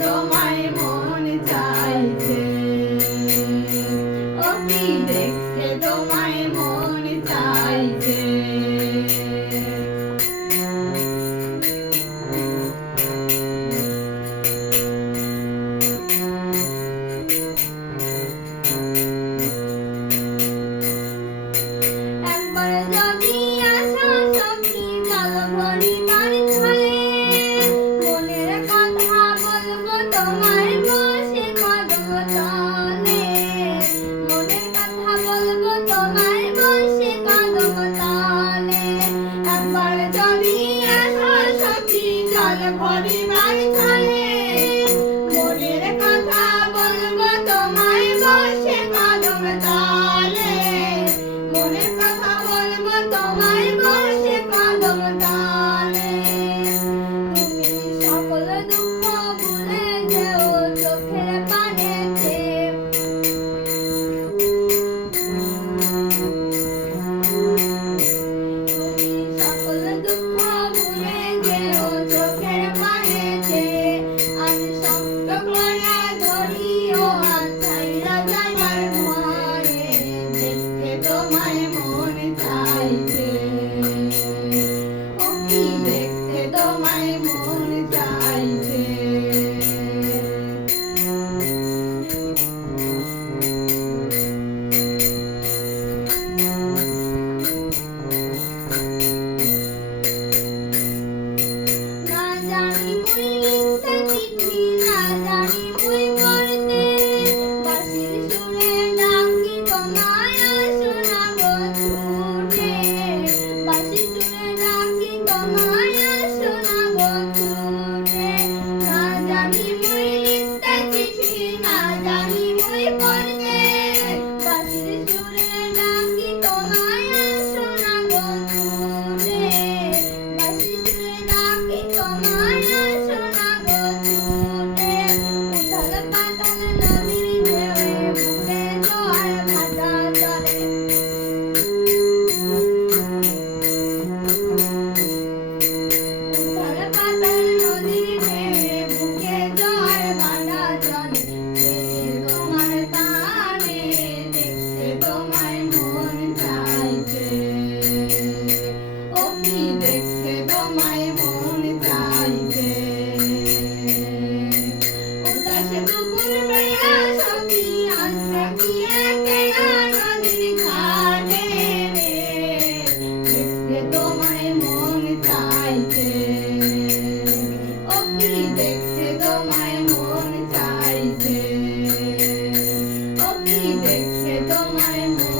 তোমায় মন যা বলব তোমায় বসে Keep দেখতে তোমায় মন চাইছে। অতি দেখতে তোমায় মন